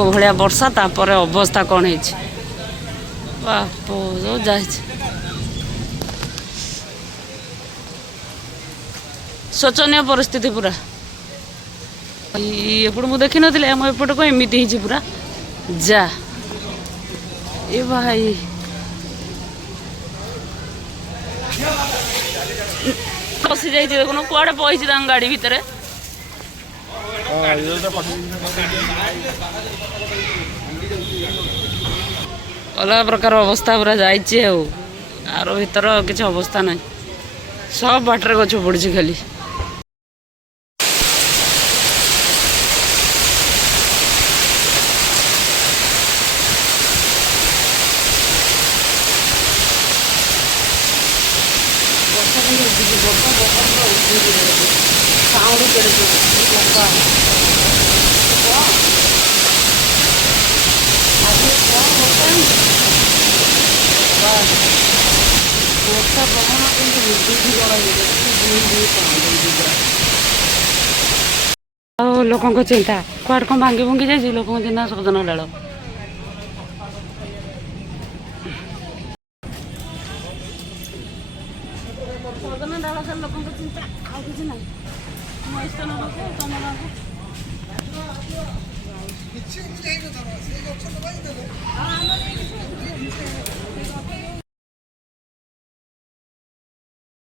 को भाया वर्षा तापर अवस्था कौन है बाप जाए शोचनीय परिस्थिति पूरा एपट मुझे देखी नी आम एपट को एमती पूरा जा ए भाई बसी जाइए देखुन कुआड़े पहुँची गाड़ी भितर अलग प्रकार अवस्था पूरा जाइए आर भीतर किसी अवस्था ना सब बाटर गच पड़ी खाली लोकों चिंता कुआड़ कौन भांगी भुंगी जाए लोक चिंता सजन डाल सजन डाल से लोक चिंता आ कि ना